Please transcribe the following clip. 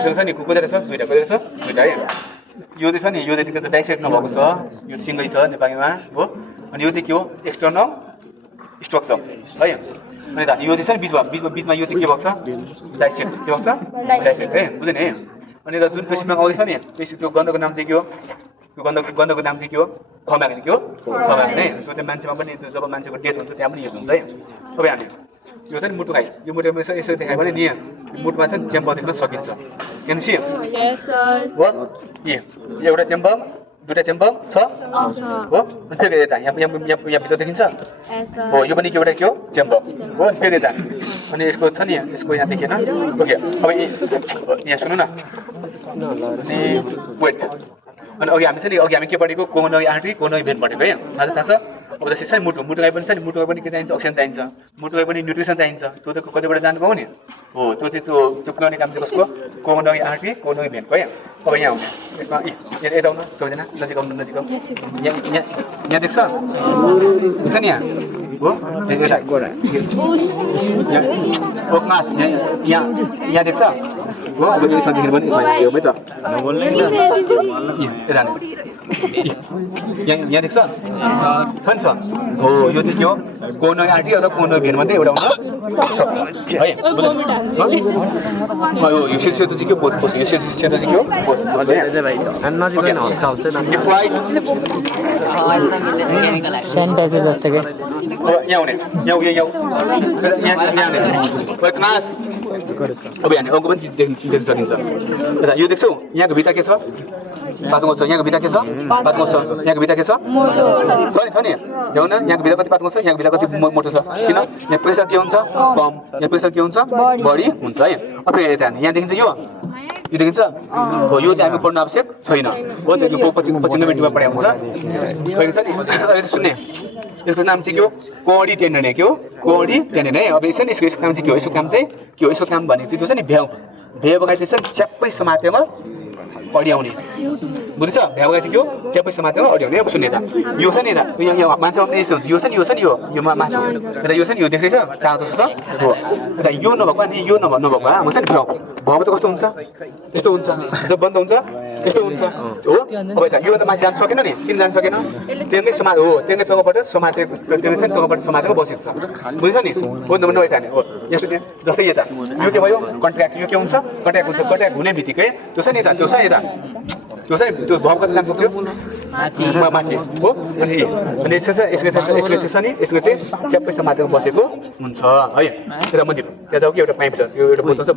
छ नि कुकुर छ दुईटा छ दुईटा है यो चाहिँ छ नि यो चाहिँ त्यो डाइसेक्ट नभएको छ यो सिंगै छ नेपालीमा हो अनि यो चाहिँ के हो एक्सटर्नल स्ट्रक्चर है अनि त यो चाहिँ छ नि बीचमा यो चाहिँ के भएको छ डाइसेक्ट के भएको छ डाइसेक्ट है बुझ्यो नि अनि त जुन पेसिफिकमा आउँदैछ नि त्यो गन्धको नाम चाहिँ के हो त्यो गन्धको नाम चाहिँ के हो खम्याग्ने के हो खम्याग्ने है त्यो चाहिँ मान्छेमा पनि जब मान्छेको डेथ हुन्छ त्यहाँ पनि युज हुन्छ है सबै हामी यो चाहिँ मुटु खाइ यो मुटुमा यसो देखायो भने नि मुटुमा चाहिँ च्याम्बर देख्न सकिन्छ क्यान सी हो एउटा च्याम्बर दुईटा च्याम्बर छ हो फेरि यता यहाँ भित्र देखिन्छ हो यो पनि एउटा के हो च्याम्बर हो फेरि यता अनि यसको छ नि यसको यहाँ देखिएन ओके अब यहाँ सुन्नु न अनि वेट अनि अघि हामी के पढेको कोरोनरी आर्टरी कोरोनरी भेन पढेको है थाहा छ अब जस्तै छ नि मुटुलाई पनि छ नि मुटुलाई पनि के चाहिन्छ अक्सिजन चाहिन्छ मुटुलाई पनि न्युट्रिसन चाहिन्छ त्यो त कतिबाट जानु पाउने हो त्यो चाहिँ त्यो पुर्याउने काम चाहिँ कसको कोरोनरी आर्टरी कोरोनरी भेनको है अब यहाँ आउने यसमा यता आउनु सबैजना नजिक यहाँ देख्छ नि यहाँ हो ओकमास यहाँ देख्छ हो अब यसमा देखेर पनि यसमा त यहाँ देख्छ छ नि छ हो यो चाहिँ के हो कोरोनरी आर्टरी अथवा कोरोनरी भेन मात्रै एउटा हुन सक्छ है यो सेतो चाहिँ के हो यो सेतो चाहिँ के हो यहाँ अब यहाँ अर्को पनि देख्न सकिन्छ यो देख्छौ यहाँको भित्र के छ पाँचौँ छ यहाँको भित्र के छ पाँचौँ छ यहाँको भित्र के छ नि ल्याउ न यहाँको भित्र कति पाँचौँ छ यहाँको भित्र कति मोटो छ किन यहाँ प्रेसर के हुन्छ कम यहाँ प्रेसर के हुन्छ बढी हुन्छ है अब यहाँ देखिन्छ यो देखिन्छ हो यो चाहिँ हामी पढ्न आवश्यक छैन हो त्यो पछिल्लो मिनटमा पढाइ हुन्छ नि सुन्ने यसको नाम चाहिँ के हो कोडी टेन्डन के हो कोडी टेन्डन है अब यसो नि यसको काम चाहिँ के हो यसको काम चाहिँ के हो यसको काम भनेको चाहिँ त्यो छ नि भ्याउ बगाइ चाहिँ च्याप्पै समातेमा अड्याउने बुझ्छ भ्याउ बगाइ चाहिँ के हो च्याप्पै समातेमा अड्याउने अब सुन्ने त यो छ नि त यो मान्छेमा यस्तो हुन्छ यो छ नि यो मासु यता यो छ नि यो देख्दैछ तातो छ हो यता यो नभएको अनि यो नभएको हुन्छ नि भ्याउ त कस्तो हुन्छ यस्तो हुन्छ जब बन्द हुन्छ यस्तो हुन्छ हो अब यता यो त मान्छे जान सकेन नि किन जान सकेन त्यसमै त्यसले तगबाट समातेको त्यो चाहिँ तगबाट समातेको बसेको छ बुझ्छ नि हो नभए जाने हो यस्तो जस्तै यता यो के भयो कन्ट्र्याक्ट यो के हुन्छ कन्ट्र्याक्ट हुने बित्तिकै त्यो छ नि यता त्यो छ नि त्यो भाउ कति लाग्छ त्यो माथि हो अनि यसको चाहिँ च्याप्पै समातेको बसेको हुन्छ है यता मन्दिर त्यहाँ जाऊ कि एउटा पाइप छ यो एउटा बोतल छ